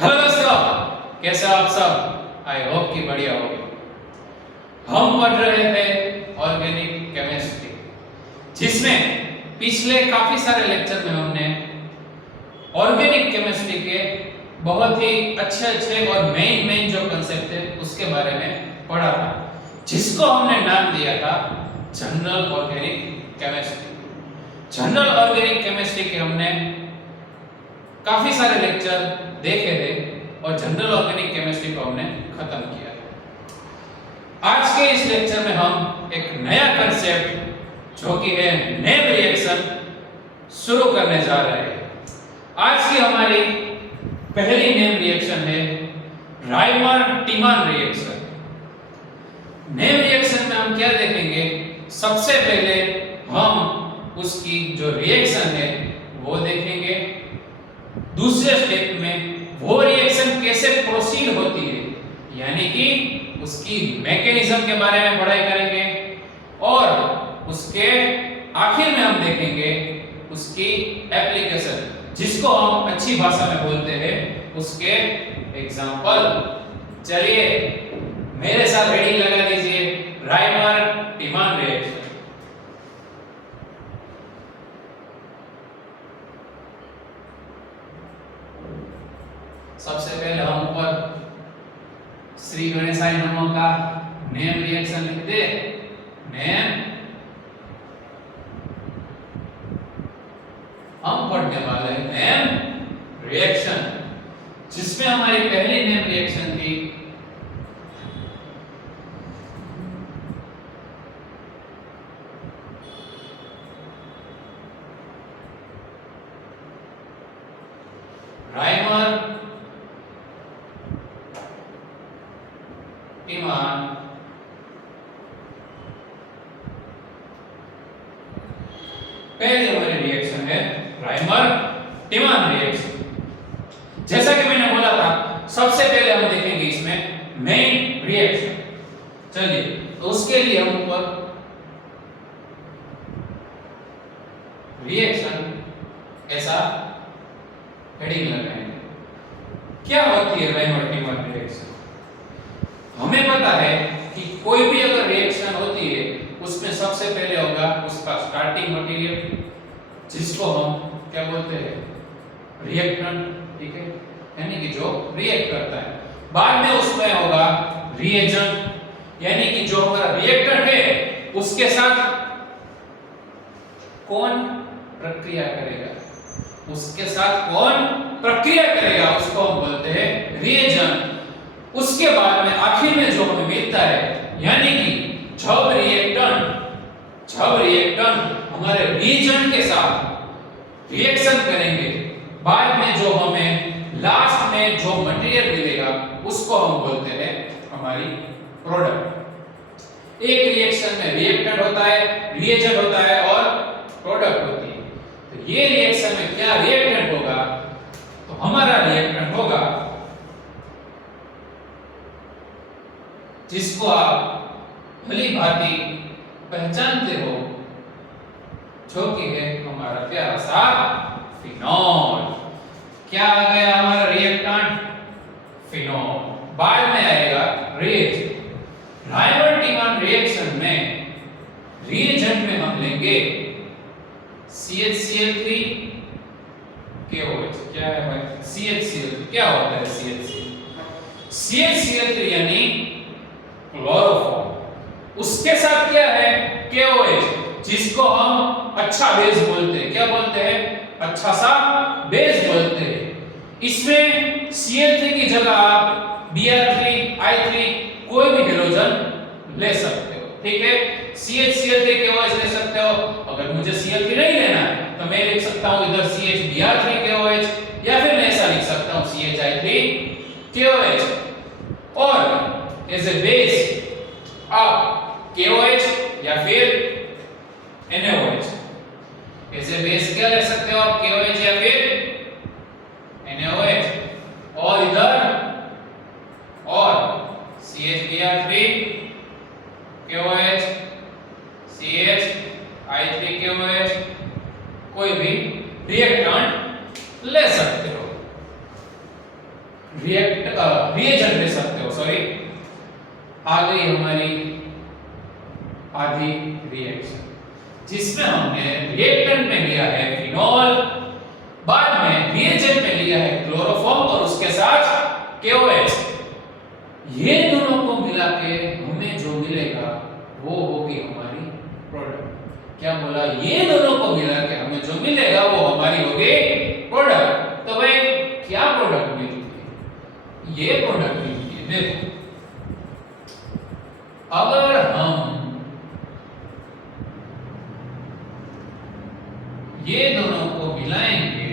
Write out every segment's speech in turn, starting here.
Hello दोस्तों, कैसे हो आप सब? आई होप कि बढ़िया होगे। हम पढ़ रहे थे ऑर्गेनिक केमिस्ट्री, जिसमें पिछले काफी सारे लेक्चर में हमने ऑर्गेनिक केमिस्ट्री के बहुत ही अच्छे और मेन जो कंसेप्ट थे उसके बारे में पढ़ा था, जिसको हमने नाम दिया था general organic chemistry. General organic chemistry के हमने काफी सारे लेक्चर देखे थे और जनरल ऑर्गेनिक केमिस्ट्री को हमने खत्म किया है। आज के इस लेक्चर में हम एक नया कंसेप्ट जो कि है नेम रिएक्शन शुरू करने जा रहे हैं। आज की हमारी पहली नेम रिएक्शन है राइमर-टीमान रिएक्शन। नेम रिएक्शन में हम क्या देखेंगे? सबसे पहले हम उसकी जो रिएक्शन है वो देखेंगे। दूसरे स्टेप में वो रिएक्शन कैसे प्रोसीड होती है, यानी कि उसकी मैकेनिज्म के बारे में पढ़ाई करेंगे और उसके आखिर में हम देखेंगे उसकी एप्लीकेशन, जिसको हम अच्छी भाषा में बोलते हैं उसके एग्जांपल। चलिए मेरे साथ हेडिंग लगा दीजिए, राइमर-टीमान रिएक्शन। सबसे पहले हम ऊपर श्री गणेशाय नमः का नेम रिएक्शन लिखते। नेम हम पढ़ने वाले हैं नेम रिएक्शन, जिसमें हमारी पहली नेम रिएक्शन थी राइमर टीमान पहली हमारी रिएक्शन है राइमर-टीमान रिएक्शन। जैसा कि मैंने बोला था, सबसे पहले हम देखेंगे इसमें मेन रिएक्शन। चलिए तो उसके लिए हम ऊपर रिएक्शन ऐसा हेडिंग लगाएंगे। क्या होती है राइमर-टीमान रिएक्शन? हमें पता है कि कोई भी अगर रिएक्शन होती है उसमें सबसे पहले होगा उसका स्टार्टिंग मटेरियल, जिसको हम क्या बोलते हैं? रिएक्टेंट। ठीक है, यानी कि जो रिएक्ट करता है। बाद में उसमें होगा रिएजेंट, यानी कि जो हमारा रिएक्टेंट है उसके साथ कौन प्रक्रिया करेगा, उसके साथ कौन प्रक्रिया करेगा उसको हम बोलते हैं रिएजेंट। उसके बाद में आखिर में जो हमें मिलता है, यानी कि जब रिएक्टेंट हमारे रिएजेंट के साथ रिएक्शन करेंगे, बाद में जो हमें लास्ट में जो मटेरियल मिलेगा उसको हम बोलते हैं हमारी प्रोडक्ट। एक रिएक्शन में रिएक्टेंट होता है, रिएजेंट होता है और प्रोडक्ट होती है। तो ये रिएक्शन में क्या रिएक्टेंट होगा? तो हमारा रिएक्टेंट होगा जिसको आप भली भांति पहचानते हो, जो कि है हमारा प्यारा सा फिनॉल। क्या आ गया हमारा रिएक्टेंट? फिनॉल। बाद में आएगा रिएजेंट। राइमर-टीमान रिएक्शन में रिएजेंट में हम लेंगे CHCl3 KOH। क्या है भाई CHCl3? क्या होता है CHCl3 यानी क्लोरोफॉर्म। उसके साथ क्या है? KOH, जिसको हम अच्छा बेस बोलते हैं। क्या बोलते हैं? अच्छा सा बेस बोलते हैं। इसमें Cl3 की जगह आप Br3 I3 कोई भी हेलोजन ले सकते हो। ठीक है, CHCl3 KOH ले सकते हो। अगर मुझे Cl3 नहीं लेना है तो मैं लिख सकता हूं इधर CHBr3 KOH, या फिर मैं ऐसा लिख सकता हूं CHI3 KOH। और एज ए बेस आप KOH या फिर NaOH। एज ए बेस क्या ले सकते हो आप? KOH या फिर NaOH। और इधर और CHBr3 KOH, CHI3 KOH, कोई भी रिएक्टेंट ले सकते हो। रिएजेंट ले सकते हो, सॉरी। आ गई हमारी आधी रिएक्शन, जिसमें हमने रिएक्टेंट में लिया है फिनॉल, बाद में रिएजेंट में लिया है क्लोरोफॉर्म और उसके साथ KOH। ये दोनों को मिला के हमें जो मिलेगा वो होगी हमारी प्रोडक्ट। क्या बोला? ये दोनों को मिला के हमें जो मिलेगा वो हमारी होगी प्रोडक्ट। तो भाई क्या प्रोडक्ट मिलती है? ये प्रोडक्ट मिलती है। देखो, अगर हम ये दोनों को मिलाएंगे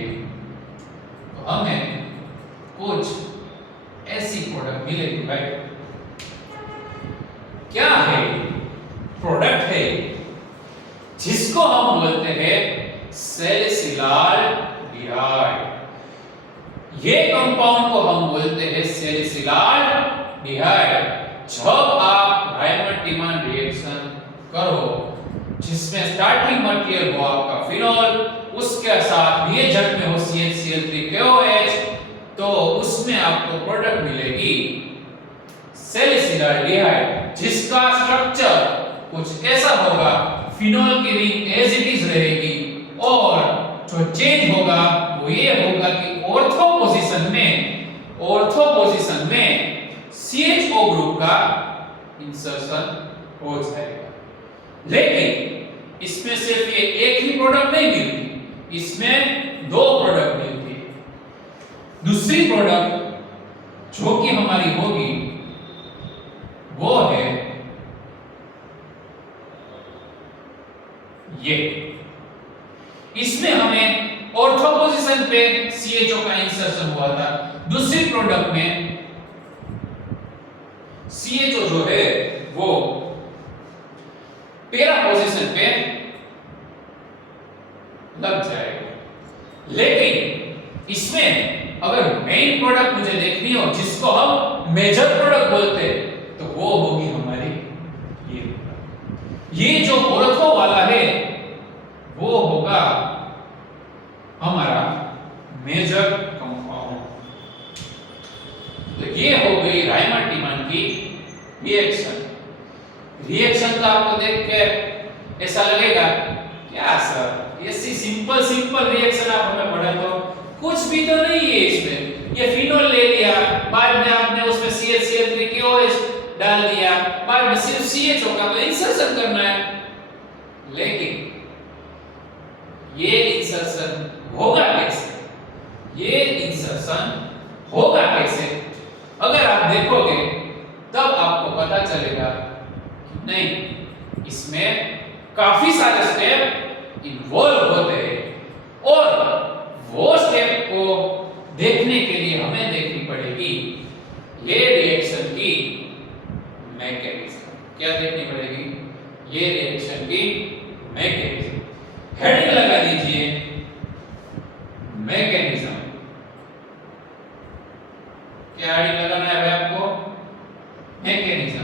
तो हमें कुछ ऐसी प्रोडक्ट मिलेगी भाई। क्या है? प्रोडक्ट है जिसको हम बोलते हैं सैलिसिलाल्डिहाइड। ये कंपाउंड को हम बोलते हैं सैलिसिलाल्डिहाइड। जब आप रायमंड-टीमान रिएक्शन करो जिसमें स्टार्टिंग मटेरियल हो आपका फिनॉल, उसके साथ रिएजेंट में हो CH3CL3KOH, तो उसमें आपको प्रोडक्ट मिलेगी सैलिसिलाल्डिहाइड, जिसका स्ट्रक्चर कुछ ऐसा होगा, फिनॉल की रिंग एज इट इज रहेगी और जो चेंज होगा वो ये होगा कि ऑर्थो पोजीशन में CHO ग्रुप का इंसर्शन हो जाएगा। लेकिन इसमें सिर्फ ये एक ही प्रोडक्ट नहीं मिलती, इसमें दो प्रोडक्ट मिलती है। दूसरी प्रोडक्ट जो कि हमारी होगी वो है ये। इसमें हमें ऑर्थो पोजीशन पे CHO का इंसर्शन हुआ था। दूसरी प्रोडक्ट में CHO जो है वो पैरा पोजीशन पे लग जाएगा। लेकिन इसमें अगर मेन प्रोडक्ट मुझे देखनी हो जिसको हम मेजर प्रोडक्ट बोलते हैं तो वो होगी हमारी ये जो ऑर्थो वाला है वो होगा हमारा मेजर कंपाउंड। तो ये हो गई रायमंड-टीमान की रिएक्शन तो आपको देख के ऐसा लगेगा क्या सर ऐसी सिंपल रिएक्शन आप हमें पढ़ा तो कुछ भी तो नहीं है इसमें। ये फिनॉल ले लिया, बाद में आपने उसमें CH3CL3KOH डाल दिया, बाद में सिर्फ CHO का तो इंसर्शन करना है। लेकिन ये इंसर्शन होगा कैसे? ये इंसर्शन होगा कैसे? अगर आप देखोगे तब आपको पता चलेगा नहीं, इसमें काफी सारे स्टेप इन्वॉल्व होते हैं और वो स्टेप को देखने के लिए हमें देखनी पड़ेगी ये रिएक्शन की मैकेनिज्म। क्या देखनी पड़ेगी? ये रिएक्शन की मैकेनिज्म। हेडिंग लगा दीजिए मैकेनिज्म। क्या हेडिंग लगाना है भाई आपको? मैकेनिज्म।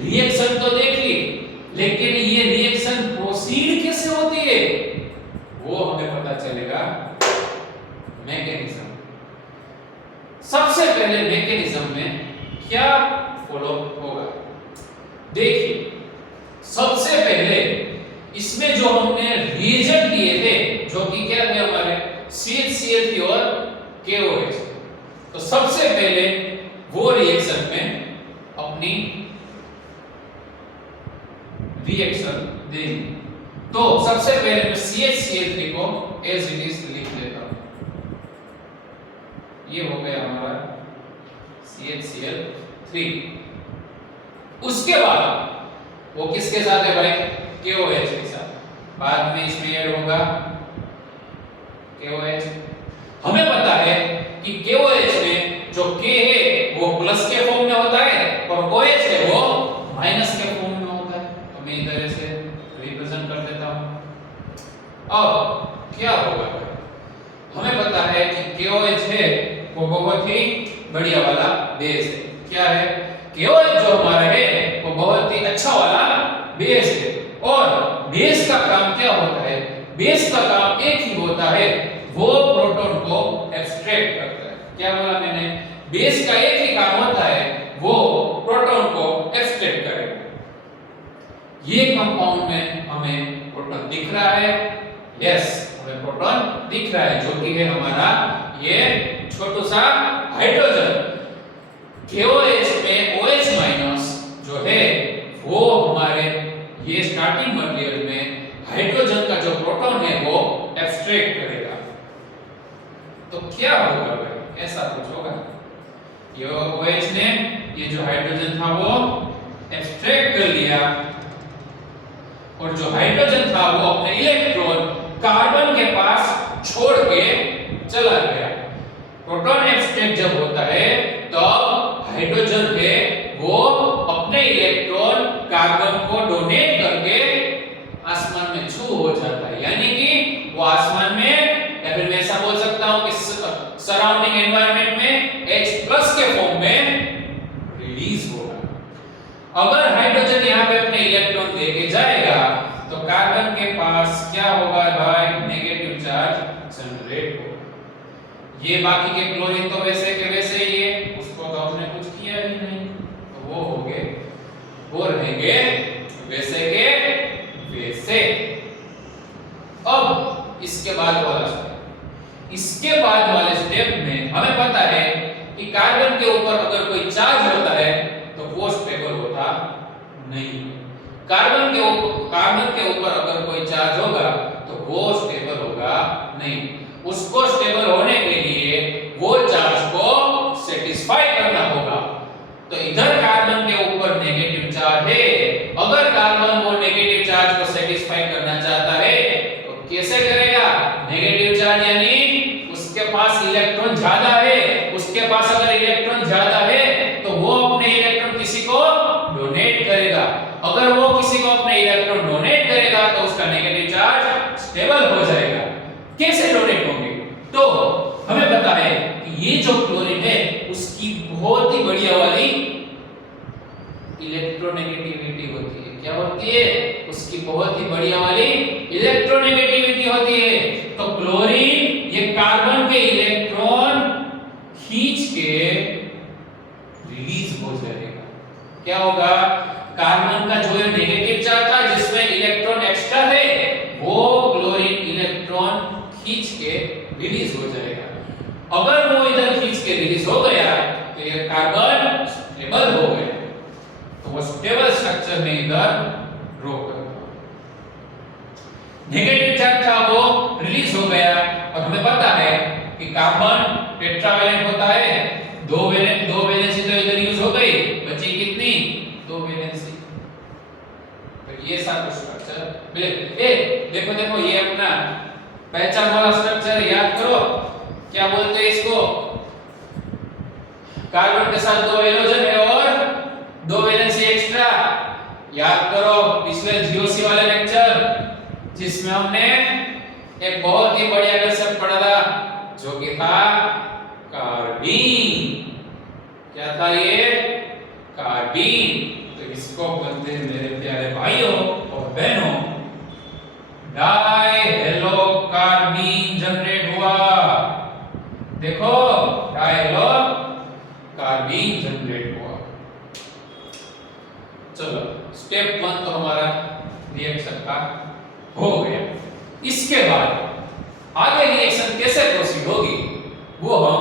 रिएक्शन तो देख ली, लेकिन ये रिएक्शन प्रोसीड कैसे होती है वो हमें पता चलेगा मैकेनिज्म। सबसे पहले मैकेनिज्म में क्या फॉलो होगा? देखिए, सबसे पहले इसमें जो हमने रिएजेंट लिए थे जो कि क्या थे हमारे CH3 और KOH, तो सबसे पहले वो रिएक्शन में अपनी रिएक्शन देंगे। तो सबसे पहले मैं CH3 को एज इट इज लिख देता हूं। ये हो गया हमारा CH3। उसके बाद वो किसके साथ है भाई? KOH के साथ। बाद में इसमें ऐड होगा KOH। हमें पता है कि KOH में जो K है वो प्लस के फॉर्म में होता है और OH है वो माइनस के फॉर्म में होता है। तो मैं इस तरह से रिप्रेजेंट कर देता हूं। अब क्या होगा? हमें पता है कि KOH है वो बहुत ही बढ़िया वाला बेस है। क्या है? KOH जो हमारा है वो बहुत ही अच्छा वाला बेस है। और बेस का काम क्या होता है? बेस का काम एक ही होता है, वो प्रोटॉन को एक्सट्रैक्ट करता है। क्या बोला मैंने? बेस का एक ही काम होता है, वो प्रोटॉन को एक्सट्रैक्ट करेगा। ये कंपाउंड में हमें प्रोटॉन दिख रहा है, यस हमें प्रोटॉन दिख रहा है, जो कि है हमारा ये छोटा सा हाइड्रोजन। KOH में OH माइनस जो है वो हमारे ये स्टार्टिंग मटेरियल में हाइड्रोजन का जो प्रोटॉन है वो एक्सट्रैक्ट करेगा। तो क्या होगा भाई, ऐसा कुछ होगा, ये OH ने ये जो हाइड्रोजन था वो एक्सट्रैक्ट कर लिया, और जो हाइड्रोजन था वो अपने इलेक्ट्रॉन कार्बन के पास छोड़ के चला गया। प्रोटॉन एक्सट्रैक्ट जब होता है तो हाइड्रोजन है वो अपने इलेक्ट्रॉन कार्बन को डोनेट करके आसमान में छू हो जाता है, यानी कि वो आसमान में, या फिर मैं ऐसा बोल सकता हूं कि सराउंडिंग एनवायरनमेंट में H+ के फॉर्म में रिलीज होगा। अगर हाइड्रोजन यहाँ पे अपने इलेक्ट्रॉन देके जाएगा तो कार्बन के पास क्या होगा भाई, नेगेटिव चार्ज जनरेट होगा। ये बाकी के क्लोरीन तो वैसे के वैसे ही है, उसको तो हमने कुछ किया ही नहीं, तो वो हो गए, वो रहेंगे वैसे के वैसे। अब इसके बाद वाला स्टेप, इसके बाद वाले स्टेप में हमें पता है कि कार्बन के ऊपर अगर कोई चार्ज होता है तो वो स्टेबल होता नहीं। कार्बन के ऊपर अगर कोई चार्ज होगा तो वो स्टेबल होगा नहीं। उसको स्टेबल होने के लिए वो चार्ज को सेटिस्फाई करना होगा। तो इधर कार्बन के ऊपर नेगेटिव चार्ज है, अगर कार्बन वो नेगेटिव चार्ज को सेटिस्फाई करना चाहता है तो कैसे करेगा, नेगेटिव चार्ज यानी उसके पास इलेक्ट्रॉन ज्यादा है, उसके पास अगर इलेक्ट्रॉन ज्यादा है तो वो अपने इलेक्ट्रॉन किसी को डोनेट करेगा। अगर वो किसी को अपने इलेक्ट्रॉन डोनेट करेगा तो उसका नेगेटिव चार्ज स्टेबल हो जाएगा। कैसे डोनेट होंगे, तो हमें पता है कि ये जो क्लोरीन है उसकी बहुत ही बढ़िया वाली इलेक्ट्रोनेगेटिविटी होती है। क्या होती है, उसकी बहुत ही बढ़िया वाली इलेक्ट्रोनेगेटिविटी होती है। तो क्लोरीन ये कार्बन के इलेक्ट्रॉन खींच के रिलीज हो जाएगा। क्या होगा, कार्बन का जो नेगेटिव चार्ज था जिसमें इलेक्ट्रॉन एक्स्ट्रा है वो क्लोरीन इलेक्ट्रॉन खींच के रिलीज हो जाएगा। अगर वो इधर खींच के रिलीज हो गया तो ये कार्बन स्टेबल हो गया, तो वो स्टेबल स्ट्रक्चर में इधर ड्रॉ कर, नेगेटिव चार्ज था वो रिलीज हो गया। और हमें पता है कि कार्बन टेट्रावैलेंट होता है, दो वैलेंसी तो इधर यूज हो गई, बची कितनी, दो वैलेंसी। तो ये सारा स्ट्रक्चर मिले। देखो ये अपना पहचान वाला स्ट्रक्चर याद करो, क्या बोलते हैं इसको, कार्बन के साथ दो हैलोजन है और दो वैलेंसी एक्स्ट्रा। याद करो पिछले जीओसी वाले लेक्चर जिसमें हमने एक बहुत ही बढ़िया कंसेप्ट पढ़ा था जो कि था कार्बीन। क्या था ये, कार्बीन। तो इसको बोलते हैं मेरे प्यारे भाइयों और बहनों, डाई हेलो कार्बीन जनरेट हुआ। देखो डाई हेलो कार्बीन जनरेट हुआ। चलो स्टेप 1 तो हमारा रिएक्शन का हो गया। इसके बाद आगे रिएक्शन कैसे प्रोसीड होगी वो हम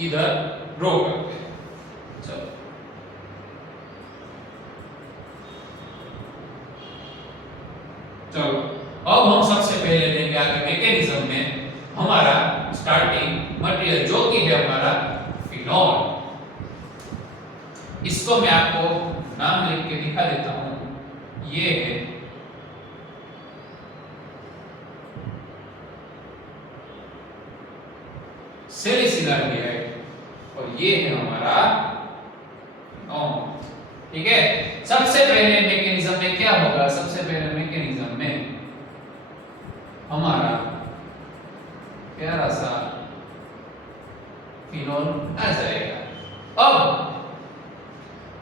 इधर ड्रॉ करते हैं। चलो अब हम सबसे पहले देंगे आगे मैकेनिज्म में हमारा स्टार्टिंग मटेरियल जो कि है हमारा फिनॉल। इसको मैं आपको नाम लिख के दिखा देता हूं। ये है सैलिसिलर हाइड्राइड और ये है हमारा फिनॉल। ठीक है, सबसे पहले मैकेनिज्म में क्या होगा, सबसे पहले मैकेनिज्म में हमारा प्यारा सा फिनॉल आ जाएगा। अब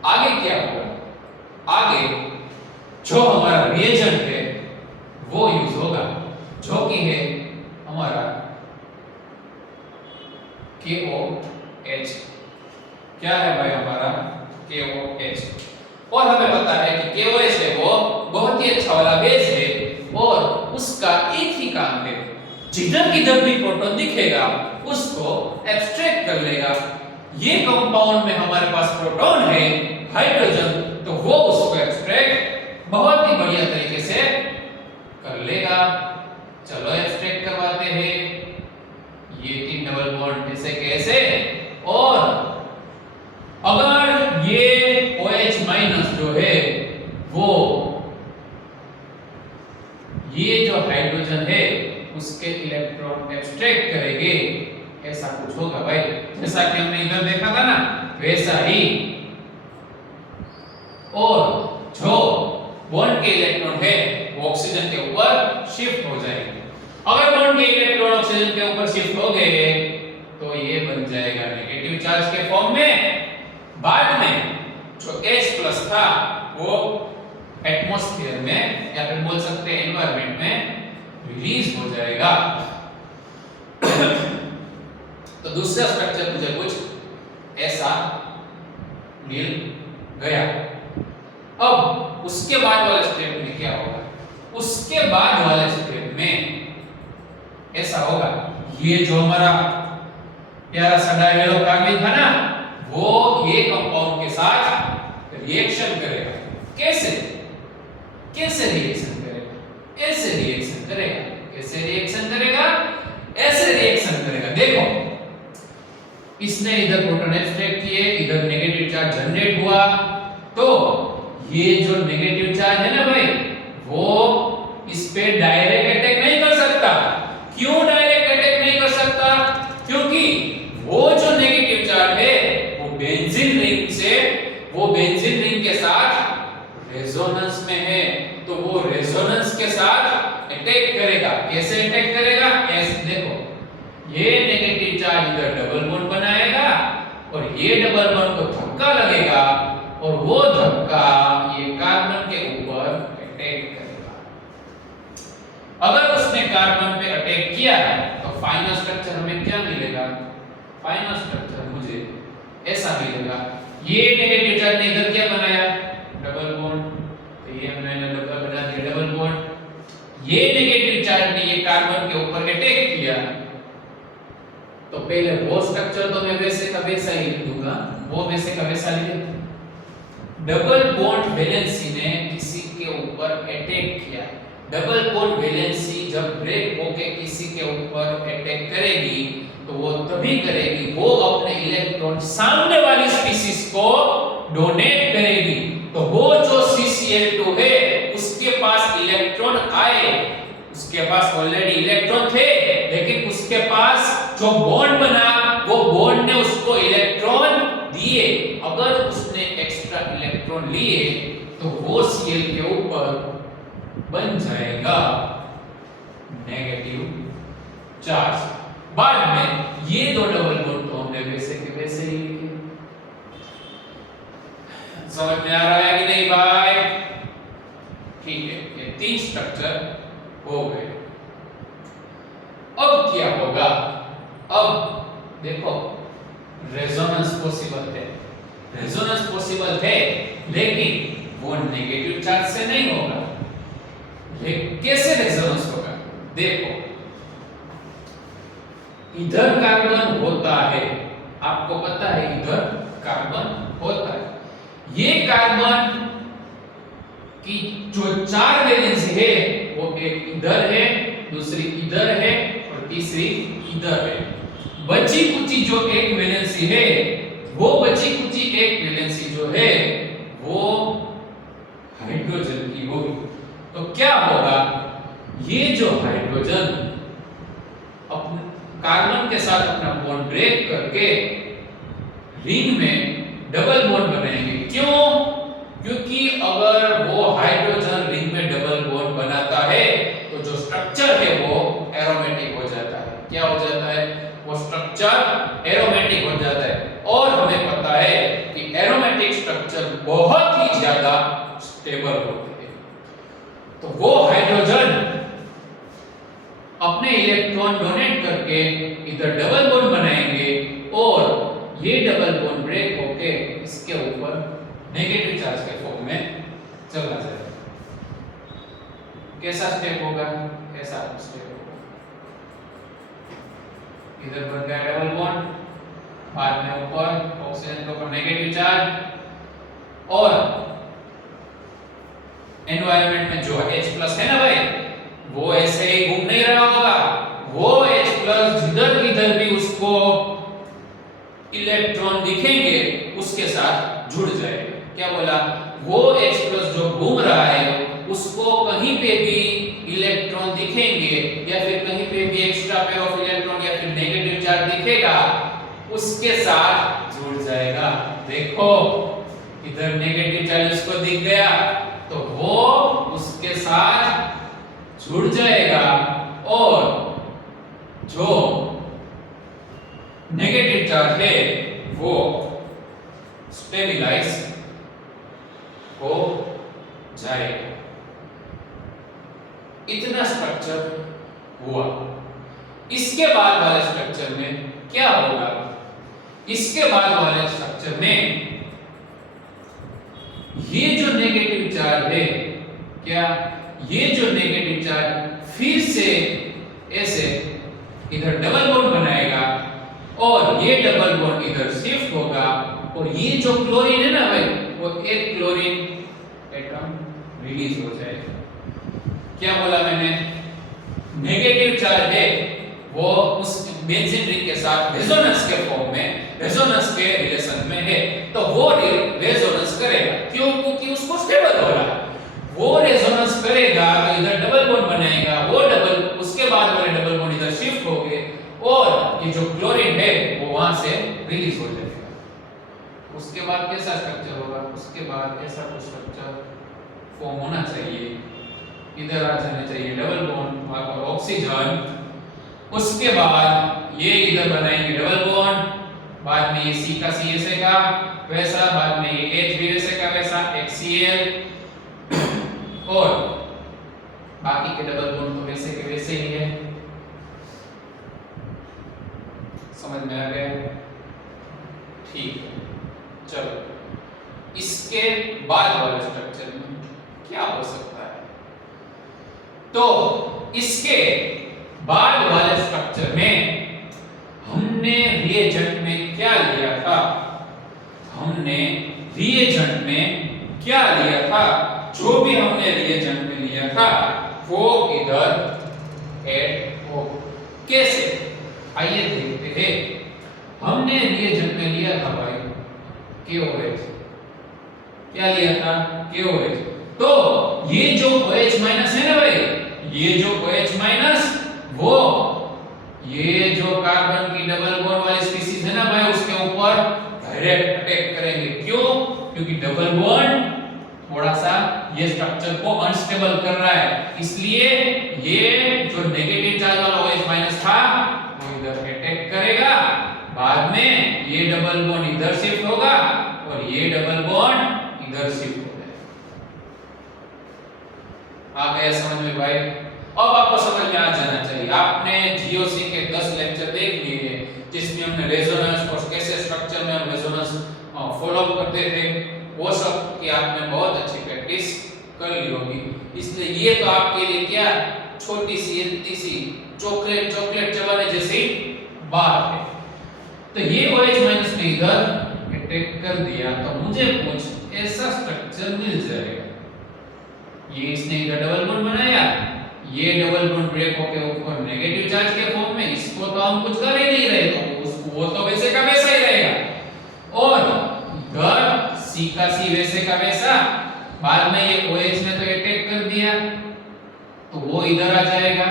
आगे क्या होगा, आगे जो हमारा रिएजेंट है वो यूज होगा जो कि है हमारा KOH क्या है भाई हमारा KOH। और हमें पता है कि KOH है वो बहुत ही अच्छा वाला बेस है और उसका एक ही काम है, जिधर किधर भी प्रोटॉन दिखेगा उसको एब्स्ट्रैक्ट कर लेगा। ये कंपाउंड में हमारे पास प्रोटॉन है हाइड्रोजन, तो वो उसको एब्स्ट्रैक्ट बहुत ही बढ़िया तरीके से कर लेगा। चलो एब्स्ट्रैक्ट करवाते हैं। ये 3 डबल बॉन्ड ऐसे कैसे, और अगर ये OH माइनस जो है वो ये जो हाइड्रोजन है उसके इलेक्ट्रॉन एब्स्ट्रैक्ट करेंगे, ऐसा कुछ होगा भाई, जैसा कि हमने इधर देखा था ना वैसा ही। और जो बॉन्ड के इलेक्ट्रॉन है वो ऑक्सीजन के ऊपर शिफ्ट हो जाएंगे। अगर बॉन्ड के इलेक्ट्रॉन ऑक्सीजन के ऊपर शिफ्ट हो गए तो ये बन जाएगा नेगेटिव चार्ज के फॉर्म में। बाद में जो H+ था वो एटमॉस्फेयर में या फिर बोल सकते हैं एनवायरनमेंट में रिलीज हो जाएगा। तो दूसरा स्ट्रक्चर मुझे कुछ ऐसा मिल गया। अब उसके बाद वाले स्टेप में क्या होगा, उसके बाद वाले स्टेप में ऐसा होगा, ये जो हमारा प्यारा सा डायहेड्रो कार्बन था ना वो ये कंपाउंड के साथ रिएक्शन करेगा। कैसे कैसे रिएक्शन करेगा, ऐसे रिएक्शन करेगा। कैसे रिएक्शन करेगा, ऐसे रिएक्शन करेगा। देखो इसने इधर प्रोटॉन एब्स्ट्रैक्ट किए, इधर नेगेटिव चार्ज जनरेट हुआ, तो ये जो नेगेटिव चार्ज है ना भाई वो इस पे डायरेक्ट अटैक नहीं कर सकता। क्यों डायरेक्ट अटैक नहीं कर सकता, क्योंकि वो जो नेगेटिव चार्ज है वो बेंजीन रिंग के साथ रेजोनेंस में है, तो वो रेजोनेंस के साथ अटैक करेगा। कैसे अटैक करेगा, ऐसे देखो ये नेगेटिव चार्ज इधर डबल बॉन्ड बनाएगा और ये डबल बॉन्ड को धक्का लगेगा और वो धक्का ये कार्बन के ऊपर अटैक करेगा। अगर उसने कार्बन पे अटैक किया है तो फाइनल स्ट्रक्चर हमें क्या मिलेगा, फाइनल स्ट्रक्चर मुझे ऐसा मिलेगा। ये नेगेटिव चार्ज ने इधर क्या बनाया, डबल बॉन्ड, तो ये मैंने डबल बना दिया डबल बॉन्ड। ये नेगेटिव चार्ज ने ये कार्बन के ऊपर अटैक किया, तो पहले वो स्ट्रक्चर तो मैं वैसे का वैसा ही लिख दूंगा, वो वैसे का वैसा लिख। डबल बॉन्ड वैलेंसी ने किसी के ऊपर अटैक किया। डबल बॉन्ड वैलेंसी जब ब्रेक होके किसी के ऊपर अटैक करेगी तो वो तभी करेगी वो अपने इलेक्ट्रॉन सामने वाली स्पीशीज को डोनेट करेगी। तो वो जो CCl2 है उसके पास इलेक्ट्रॉन आए, उसके पास ऑलरेडी इलेक्ट्रॉन थे, लेकिन उसके पास जो बॉन्ड बना वो बॉन्ड ने उसको इलेक्ट्रॉन दिए। अगर उसने एक्स्ट्रा इलेक्ट्रॉन लिए तो वो Cl के ऊपर बन जाएगा नेगेटिव चार्ज। बाद में ये दो डबल बॉन्ड तो हमने वैसे के वैसे ही लिखे। समझ में आ रहा है कि नहीं भाई? ठीक है, ये 3 स्ट्रक्चर हो गए। अब क्या होगा, अब देखो रेजोनेंस पॉसिबल है, रेजोनेंस पॉसिबल है, लेकिन वो नेगेटिव चार्ज से नहीं होगा। कैसे रेजोनेंस होगा, देखो इधर कार्बन होता है, आपको पता है इधर कार्बन होता है। ये कार्बन की जो 4 वैलेंसी है वो एक इधर है, दूसरी इधर है और तीसरी इधर है। बची कुची जो एक वैलेंसी है वो बची कुची एक वैलेंसी जो है वो हाइड्रोजन की होगी। तो क्या होगा, ये जो हाइड्रोजन अपने कार्बन के साथ अपना बॉन्ड ब्रेक करके रिंग में डबल बॉन्ड बनाएंगे। क्यों, क्योंकि अगर वो हाइड्रोजन रिंग में डबल बॉन्ड बनाता है तो जो स्ट्रक्चर है वो एरोमेटिक हो जाता है। क्या हो जाता है, वो स्ट्रक्चर एरोमेटिक हो जाता है। और हमें पता है कि एरोमेटिक स्ट्रक्चर बहुत ही ज्यादा स्टेबल होते हैं। तो वो हाइड्रोजन अपने इलेक्ट्रॉन डोनेट करके इधर डबल बॉन्ड बनाएंगे और ये डबल बॉन्ड ब्रेक होकर कैसा स्टेप होगा, ऐसा स्टेप होगा, इधर बन गया डबल बॉन्ड, बाद में ऊपर ऑक्सीजन के ऊपर नेगेटिव चार्ज, और एनवायरनमेंट में जो H+ है ना भाई, वो ऐसे ही घूम नहीं रहा होगा, वो H+ जिधर किधर भी उसको इलेक्ट्रॉन दिखेंगे उसके साथ जुड़ जाएगा। क्या बोला, वो H+ जो घूम रहा है उसको कहीं पे भी इलेक्ट्रॉन दिखेंगे या फिर कहीं पे भी एक्स्ट्रा पेयर ऑफ इलेक्ट्रॉन या फिर नेगेटिव चार्ज दिखेगा, उसके साथ जुड़ जाएगा। देखो इधर नेगेटिव चार्ज उसको दिख गया तो वो उसके साथ जुड़ जाएगा, और जो नेगेटिव चार्ज है वो स्टेबलाइज हो जाएगा। इतना स्ट्रक्चर हुआ। इसके बाद वाले स्ट्रक्चर में क्या होगा, इसके बाद वाले स्ट्रक्चर में ये जो नेगेटिव चार्ज है, क्या ये जो नेगेटिव चार्ज फिर से ऐसे इधर डबल बॉन्ड बनाएगा और ये डबल बॉन्ड इधर शिफ्ट होगा, और ये जो क्लोरीन है ना भाई, वो एक क्लोरीन एटम रिलीज हो जाएगा। क्या बोला मैंने, नेगेटिव चार्ज है वो उस बेंजीन रिंग के साथ रेजोनेंस के फॉर्म में, रेजोनेंस के रिलेशन में है, तो वो रेजोनेंस करेगा। क्यों, क्योंकि उसको स्टेबल हो रहा है, वो रेजोनेंस करेगा तो इधर डबल बॉन्ड बनाएगा, वो डबल, उसके बाद वाले डबल बॉन्ड इधर शिफ्ट हो गए और ये जो क्लोरीन है वो वहां से रिलीज हो जाएगा। उसके बाद कैसा स्ट्रक्चर होगा, उसके बाद ऐसा कुछ स्ट्रक्चर फॉर्म होना चाहिए, इधर आ जाना चाहिए डबल बॉन्ड, वहां पर ऑक्सीजन, उसके बाद ये इधर बनाएंगे डबल बॉन्ड, बाद में ये C का C ऐसे का वैसा, बाद में ये H भी ऐसे का वैसा, HCl, और बाकी के डबल बॉन्ड तो वैसे के वैसे ही है। समझ में आ गया, ठीक है। चलो इसके बाद वाले स्ट्रक्चर में क्या हो सकता है, तो इसके बाद वाले स्ट्रक्चर में हमने रिएजेंट में क्या लिया था, हमने रिएजेंट में क्या लिया था, जो भी हमने रिएजेंट में लिया था वो इधर ऐड हो। कैसे, आइए देखते हैं। हमने रिएजेंट में लिया था भाई KOH, क्या लिया था, KOH। तो ये जो OH माइनस है ना भाई, ये जो OH माइनस, वो ये जो कार्बन की डबल बॉन्ड वाली स्पीशीज है ना भाई, उसके ऊपर डायरेक्ट अटैक करेंगे। क्यों, क्योंकि डबल बॉन्ड थोड़ा सा ये स्ट्रक्चर को अनस्टेबल कर रहा है, इसलिए ये जो नेगेटिव चार्ज वाला OH माइनस था वो इधर अटैक करेगा, बाद में ये डबल बॉन्ड इधर शिफ्ट होगा और ये डबल बॉन्ड इधर शिफ्ट हो जाएगा। आ गया समझ में भाई? अब आपको समझ में आ जाना चाहिए। आपने जीओसी के 10 लेक्चर देख लिए हैं जिसमें हमने रेजोनेंस और कैसे स्ट्रक्चर में हम रेजोनेंस फॉलो अप करते थे, वो सब की आपने बहुत अच्छी प्रैक्टिस कर ली होगी। इसलिए ये तो आपके लिए क्या छोटी सी इतनी सी चॉकलेट चबाने जैसी बात है। तो ये OH माइनस ने इधर अटैक कर दिया तो मुझे कुछ ऐसा स्ट्रक्चर मिल जाएगा। ये इसने इधर डबल बॉन्ड बनाया, ये डबल बॉन्ड ब्रेक होके ऊपर नेगेटिव चार्ज के फॉर्म में, इसको तो हम कुछ कर ही नहीं रहे, तो उसको वो तो वैसे का वैसा ही रहेगा। और इधर C का C वैसे का वैसा, बाद में ये OH ने तो अटैक कर दिया तो वो इधर आ जाएगा।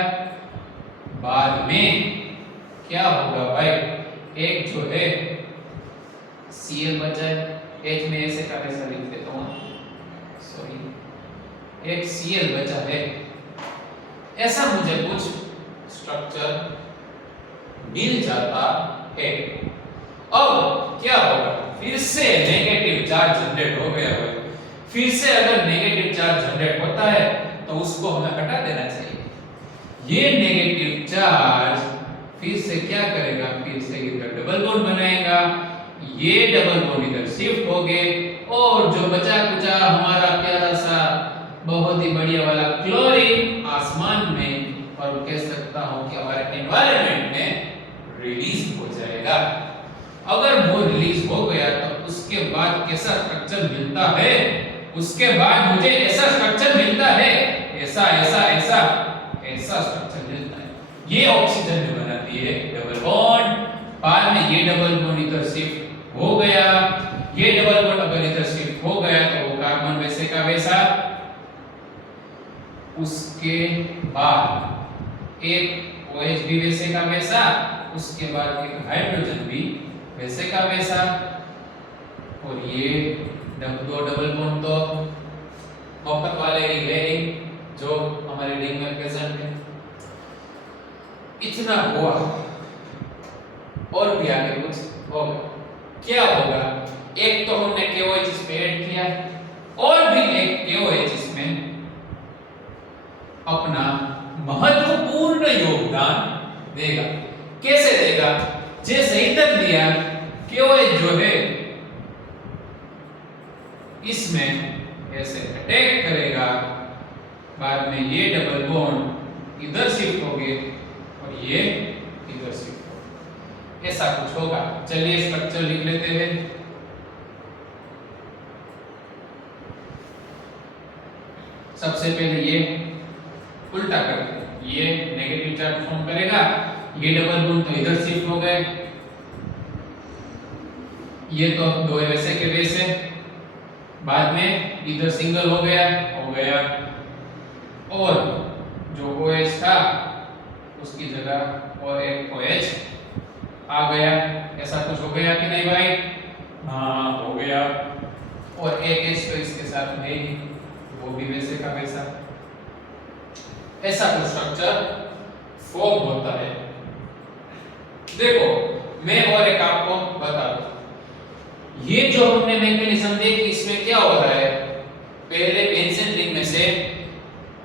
बाद में क्या होगा भाई, एक जो है Cl बचा है, H में ऐसे का वैसा लिख देता हूं, सॉरी, एक Cl बचा है, ऐसा मुझे कुछ स्ट्रक्चर मिल जाता है। अब क्या होगा, फिर से नेगेटिव चार्ज जनरेट हो गया है। फिर से अगर नेगेटिव चार्ज जनरेट होता है तो उसको हमें हटा देना चाहिए। ये नेगेटिव चार्ज फिर से क्या करेगा, फिर से इधर डबल बॉन्ड बनाएगा, ये डबल बॉन्ड इधर शिफ्ट हो गए और जो बचा कुचा हमारा प्यारा सा बहुत ही बढ़िया वाला क्लोरीन आसमान में, और कह सकता हूं कि हमारे एनवायरनमेंट में रिलीज हो जाएगा। अगर वो रिलीज हो गया तो उसके बाद कैसा स्ट्रक्चर मिलता है, उसके बाद मुझे ऐसा स्ट्रक्चर मिलता है, ऐसा ऐसा ऐसा ऐसा स्ट्रक्चर मिलता है। ये ऑक्सीजन में बनाती है डबल बॉन्ड, बाद में ये डबल बॉन्ड इधर शिफ्ट हो गया, ये डबल बॉन्ड अगर इधर शिफ्ट हो गया तो वो कार्बन वैसे का वैसा, उसके बाद एक OH भी वैसे का वैसा, उसके बाद एक हाइड्रोजन भी वैसे का वैसा, और ये दो डबल बॉन्ड तो मफत वाले ही है जो हमारे रिंग में प्रेजेंट है। इतना हुआ, और भी आगे कुछ होगा। क्या होगा? एक तो हमने KOH इसमें ऐड किया, और भी एक KOH इसमें अपना महत्वपूर्ण योगदान देगा। कैसे देगा? जैसे इधर दिया KOH जो है इसमें ऐसे अटैक करेगा, बाद में ये डबल बॉन्ड इधर शिफ्ट होंगे और ये इधर शिफ्ट होंगे, ऐसा कुछ होगा। चलिए स्ट्रक्चर लिख लेते हैं। सबसे पहले ये उल्टा करते हैं, ये नेगेटिव चार्ज फॉर्म करेगा, ये डबल बॉन्ड तो इधर शिफ्ट हो गए, ये तो दो वैसे के वैसे, बाद में इधर सिंगल हो गया, और जो OH था उसकी जगह और एक OH आ गया। ऐसा कुछ हो गया कि नहीं भाई? हाँ हो गया। और एक H तो इसके साथ है, वो भी वैसे का वैसा। ऐसा कुछ स्ट्रक्चर फॉर्म होता है। देखो मैं और एक आपको बता दूं, ये जो हमने मैकेनिज्म देखी इसमें क्या हो रहा है, पहले बेंजीन रिंग में से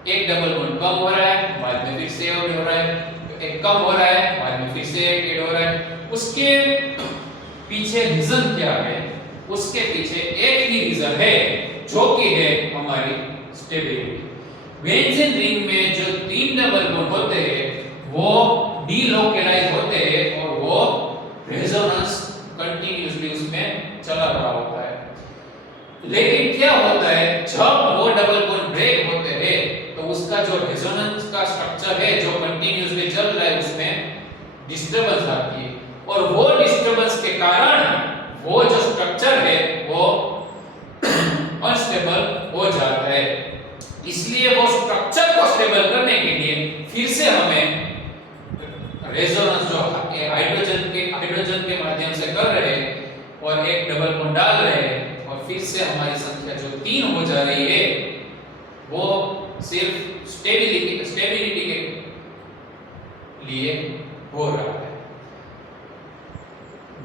एक डबल बॉन्ड कम हो रहा है, बाद में फिर से ऐड हो रहा है, तो एक कम हो रहा है, बाद में फिर से एक ऐड हो रहा है। उसके पीछे रीजन क्या है? उसके पीछे एक ही रीजन है जो कि है हमारी स्टेबिलिटी। बेंजीन रिंग में जो तीन डबल बॉन्ड होते हैं वो डीलोकेलाइज होते हैं और वो रेजोनेंस कंटीन्यूअसली उसमें चला रहा होता है। लेकिन क्या होता है, जब वो डबल बॉन्ड ब्रेक होते हैं तो उसका जो रेजोनेंस का स्ट्रक्चर है जो कंटीन्यूअसली चल रहा है उसमें डिस्टरबेंस आती है, और वो डिस्टरबेंस के कारण वो जो स्ट्रक्चर है वो अनस्टेबल हो जाता है। इसलिए वो स्ट्रक्चर को स्टेबल करने के लिए फिर से हमें रेजोनेंस जो हाइड्रोजन के माध्यम से कर रहे हैं और एक डबल बॉन्ड डाल रहे हैं, और फिर से हमारी संख्या जो 3 हो जा रही है वो सिर्फ स्टेबिलिटी के लिए हो रहा है।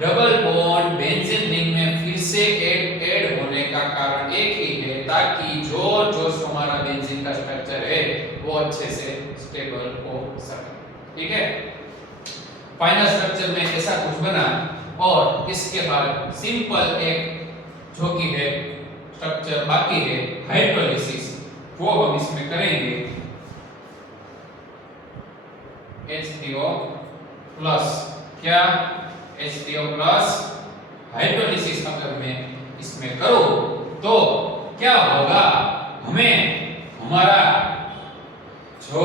डबल बॉन्ड बेंजीन रिंग में फिर से ऐड होने का कारण एक ही है, ताकि जो हमारा बेंजीन का स्ट्रक्चर है वो अच्छे से स्टेबल हो सके। ठीक है, फाइनल स्ट्रक्चर में ऐसा कुछ बना, और इसके बाद सिंपल एक जो कि है स्ट्रक्चर बाकी है हाइड्रोलिसिस, वो हम इसमें करेंगे। H3O प्लस, क्या H3O प्लस हाइड्रोलिसिस अगर मैं इसमें करूं तो क्या होगा, हमें हमारा जो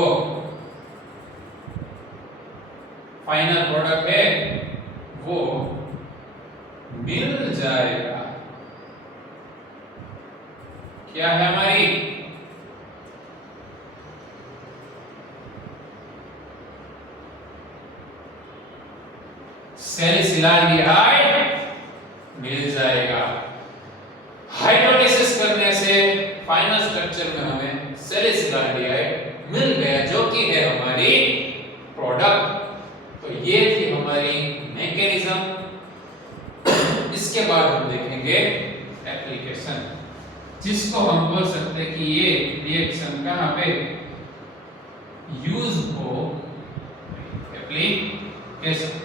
फाइनल प्रोडक्ट है वो मिल जाएगा। क्या है हमारी सैलिसिलाल्डिहाइड मिल जाएगा। हाइड्रोलिसिस करने से फाइनल स्ट्रक्चर में हमें सैलिसिलाल्डिहाइड मिल गया जो कि है हमारी प्रोडक्ट। तो ये थी हमारी मैकेनिज्म। इसके बाद हम देखेंगे एप्लीकेशन, जिसको हम बोल सकते हैं कि ये रिएक्शन कहां पे यूज हो, एप्लीकेशन।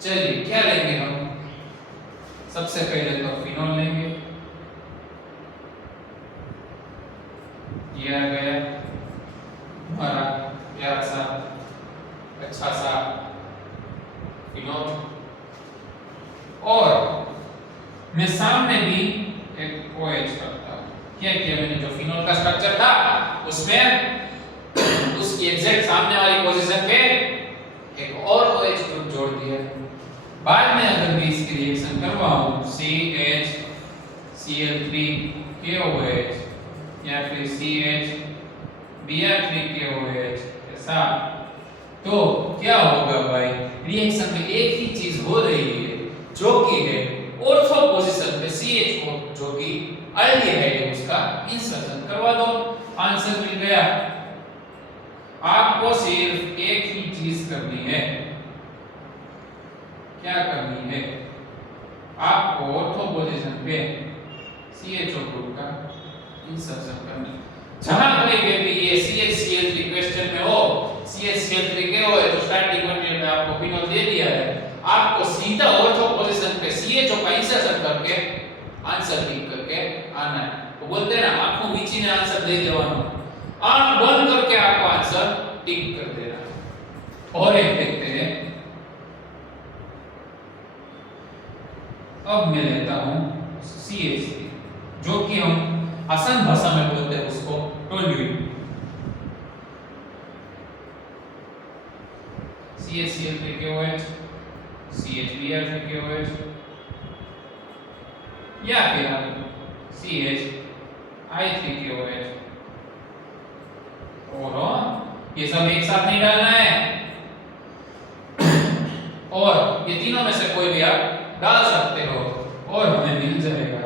चलिए क्या लेंगे हम, सबसे पहले तो फिनॉल लेंगे। ये आ गया हमारा प्यारा सा अच्छा सा फिनोल। और मैं सामने भी एक OH करता हूं। क्या किया मैंने, जो फिनोल का स्ट्रक्चर था उसमें उसकी एग्जैक्ट सामने वाली पोजीशन पे एक और OH ग्रुप जोड़ दिया। बाद में अगर मैं इसकी रिएक्शन करवाऊं CH Cl3 KOH या फिर CH Br3 KOH ऐसा, तो क्या होगा भाई, रिएक्शन में एक ही चीज हो रही है जो कि है ऑर्थो पोजीशन पे CHO जो कि अल्डिहाइड है उसका इंसर्शन करवा दो। आंसर मिल गया। आपको सिर्फ एक ही चीज करनी है। क्या करनी है, आपको ऑर्थो पोजीशन पे CHO ग्रुप का इंसर्शन करना है। जहां कहीं भी ये CHCl3 क्वेश्चन में हो, CHCl3 के हो तो स्टार्टिंग मटेरियल में आपको फिनोल दे दिया है, आपको सीधा ऑर्थो पोजीशन पे CHO का इंसर्शन करके आंसर टिक करके आना है। वो बोलते हैं ना आंखों वीची ने आंसर दे देवानो, आंख बंद करके आपको आंसर टिक कर देना। और एक देखते हैं, अब मैं लेता हूं CH3 जो कि हम आसान भाषा में बोलते हैं उसको toluene. CHCl3 KOH CHBr3 KOH या फिर हम CHI3 KOH, और ये सब एक साथ नहीं डालना है, और ये तीनों में से कोई भी आप डाल सकते हो और हमें मिल जाएगा।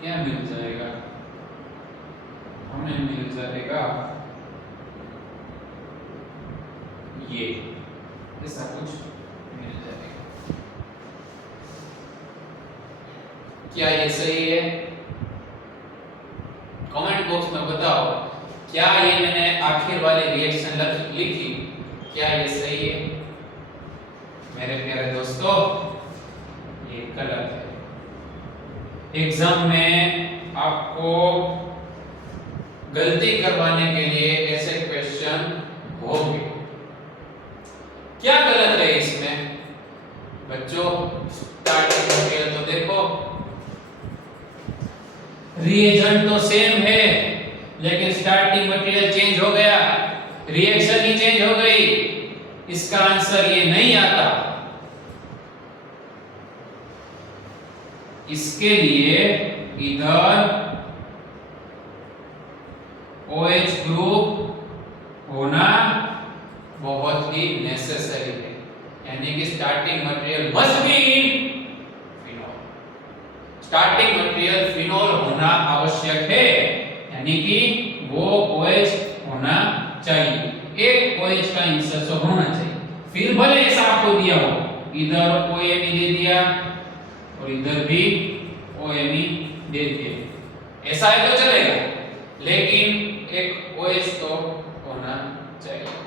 क्या मिल जाएगा, हमें मिल जाएगा ये, ऐसा कुछ मिल जाएगा। क्या ये सही है? कमेंट बॉक्स में बताओ, क्या ये मैंने आखिर वाली रिएक्शन लिखी, क्या ये सही है? मेरे प्यारे दोस्तों, ये गलत है। एग्जाम में आपको गलती करवाने के लिए ऐसे क्वेश्चन होंगे। क्या गलत है इसमें बच्चों? स्टार्टिंग मटेरियल तो देखो, रिएजेंट तो सेम है लेकिन स्टार्टिंग मटेरियल चेंज हो गया, रिएक्शन ही चेंज हो गई। इसका आंसर ये नहीं आता। इसके लिए इधर OH ग्रुप होना बहुत ही नेसेसरी है, यानी कि starting material must be phenol. Starting material phenol होना आवश्यक है, यानी कि वो OH होना चाहिए, एक OH का इंसर्शन होना चाहिए। फिर भले ऐसा आपको दिया हो, इधर OMe दे दिया और इधर भी OMe दे दिया, ऐसा है तो चलेगा, लेकिन एक OH तो होना चाहिए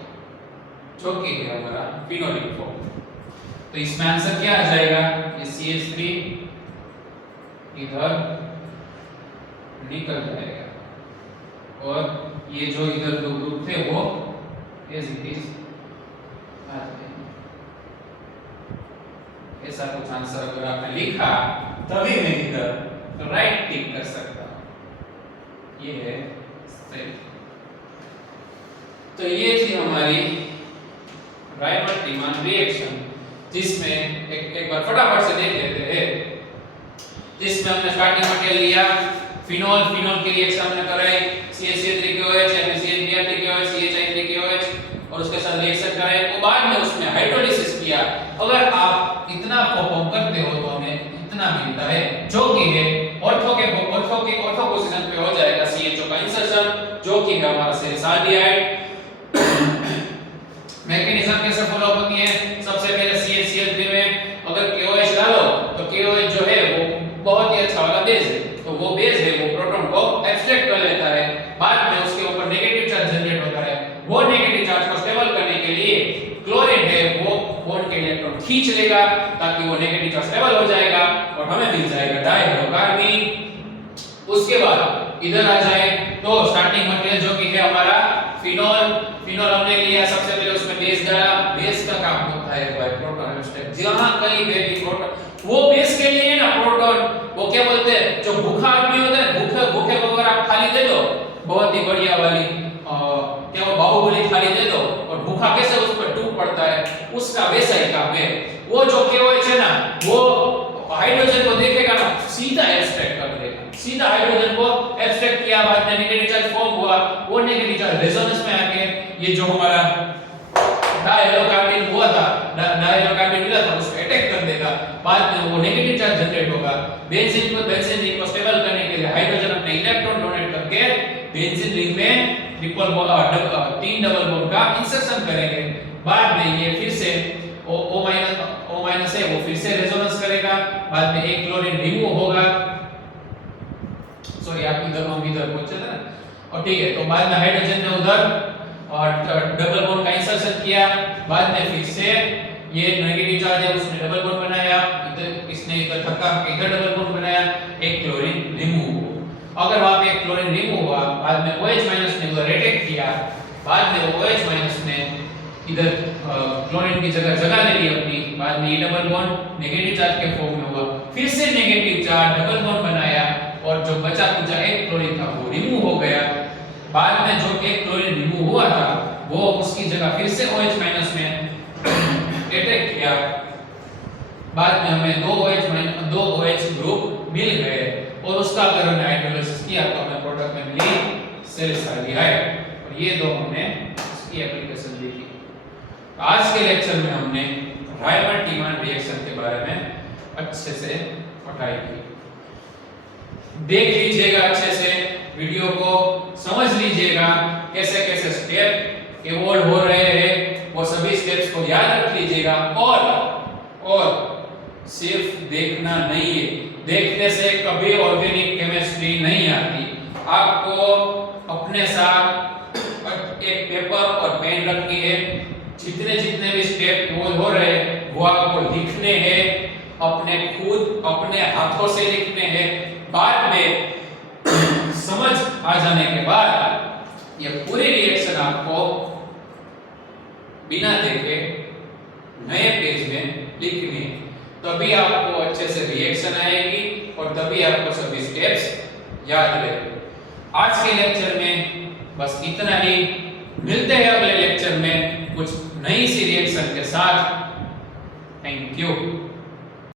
जो कि है हमारा फिनोलिक फॉर्म। तो इसमें आंसर क्या आ जाएगा, ये CH3 इधर निकल जाएगा और ये जो इधर दो ग्रुप थे वो एज इट इज आ जाएंगे। ऐसा कुछ आंसर अगर आपने लिखा तभी मैं इधर राइट टिक कर सकता हूं, ये है सही। तो ये थी हमारी रायमंड-रीमान रिएक्शन, जिसमें एक बार फटाफट से देख लेते हैं। जिसमें हमने स्टार्टिंग मटेरियल लिया फिनोल, फिनोल की रिएक्शन हमने कराई CH3KOH या फिर CHBr3KOH CHI3KOH और उसके साथ रिएक्शन कराई, और बाद में उसमें हाइड्रोलिसिस किया। अगर आप इतना परफॉर्म करते हो तो हमें इतना मिलता है, जो कि है ऑर्थो पोजीशन पे हो जाएगा CHO का इंसर्शन, जो कि है हमारा सेरिसाल्डिहाइड। मैकेनिज्म कैसे फॉलो होती है? सबसे पहले CHCl3 में अगर KOH डालो तो KOH जो है वो बहुत ही अच्छा वाला बेस है, तो वो बेस है वो प्रोटॉन को एब्स्ट्रैक्ट कर लेता है, बाद में उसके ऊपर नेगेटिव चार्ज जनरेट होता है। वो नेगेटिव चार्ज को स्टेबल करने के लिए क्लोरीन है वो बॉन्ड के इलेक्ट्रॉन खींच लेगा ताकि वो नेगेटिव चार्ज स्टेबल हो जाएगा और हमें मिल जाएगा डायहाइड्रोकार्बीन। उसके बाद इधर आ जाए तो स्टार्टिंग मटेरियल जो कि है हमारा फिनोल। फिनोल हमने लिया, सबसे पहले उसमें बेस डाला। बेस का काम होता है भाई प्रोटॉन स्टेट। जहां कहीं पे भी प्रोटॉन, वो बेस के लिए ना प्रोटॉन, वो क्या बोलते हैं, जो भूखा आदमी होता है, भूखे भूखे को अगर आप थाली दे दो बहुत ही बढ़िया वाली, क्या वो बाहुबली थाली दे दो और भूखा कैसे उस पर टूट पड़ता है, उसका वैसा ही काम है। वो जो KOH है ना, वो हाइड्रोजन को देखेगा ना, सीधा एब्स्ट्रैक्ट कर देगा, सीधा हाइड्रोजन को एब्स्ट्रैक्ट किया, बाद में नेगेटिव चार्ज फॉर्म हुआ, वो नेगेटिव चार्ज रेजोनेंस में आके ये जो हमारा डायहेलोकार्बन हुआ था, डायहेलोकार्बन मिला था, उसको अटैक कर देगा, बाद में वो नेगेटिव चार्ज जनरेट होगा। बेंजीन को स्टेबल करने के लिए हाइड्रोजन अपने इलेक्ट्रॉन डोनेट करके बेंजीन रिंग में ट्रिपल बॉन्ड, 3 डबल बॉन्ड का इंसर्शन करेंगे। बाद में ये फिर से O माइनस है, वो फिर से रेजोनेंस करेगा, बाद में एक क्लोरीन रिमूव होगा। सॉरी, आप इधर हम इधर पहुंचे थे ना, और ठीक है, तो बाद में हाइड्रोजन ने उधर और डबल बॉन्ड का इंसर्शन किया, बाद में फिर से ये नेगेटिव चार्ज है, उसने डबल बॉन्ड बनाया, इधर इसने इधर धक्का इधर डबल बॉन्ड बनाया, एक क्लोरीन रिमूव हुआ। अगर वहां पे एक क्लोरीन रिमूव हुआ, बाद में OH माइनस ने उधर अटैक किया, बाद में OH माइनस ने इधर क्लोरीन की जगह ले ली अपनी, बाद में ये डबल बॉन्ड नेगेटिव चार्ज के फॉर्म में हुआ, फिर से नेगेटिव चार्ज डबल बॉन्ड बनाया, और जो बचा कुचा एक क्लोरीन था वो रिमूव हो गया। बाद में जो एक क्लोरीन रिमूव हुआ था, वो उसकी जगह फिर से OH माइनस ने अटैक किया, बाद में हमें दो OH ग्रुप मिल गए, और उसका अगर हमने हाइड्रोलाइसिस किया तो हमें प्रोडक्ट में मिली सैलिसाइलहाइड, और ये दो हमने इसकी एप्लीकेशन देखी। आज के लेक्चर में हमने रायमंड-टीमान रिएक्शन के बारे में अच्छे से पढ़ाई की। देख लीजिएगा अच्छे से वीडियो को, समझ लीजिएगा कैसे कैसे स्टेप इवॉल्व हो रहे हैं, वो सभी स्टेप्स को याद रख लीजिएगा। और सिर्फ देखना नहीं है, देखने से कभी ऑर्गेनिक केमिस्ट्री नहीं आती। आपको अपने साथ एक पेपर और पेन रखनी है, जितने भी स्टेप इवॉल्व हो रहे हैं वो आपको लिखने हैं, अपने खुद अपने हाथों से लिखने हैं। बाद में समझ आ जाने के बाद ये पूरी रिएक्शन आपको बिना देखे नए पेज में लिखनी है, तभी आपको अच्छे से रिएक्शन आएगी और तभी आपको सभी स्टेप्स याद रहेंगे। आज के लेक्चर में बस इतना ही, मिलते हैं अगले लेक्चर में कुछ नई सी रिएक्शन के साथ। Thank you.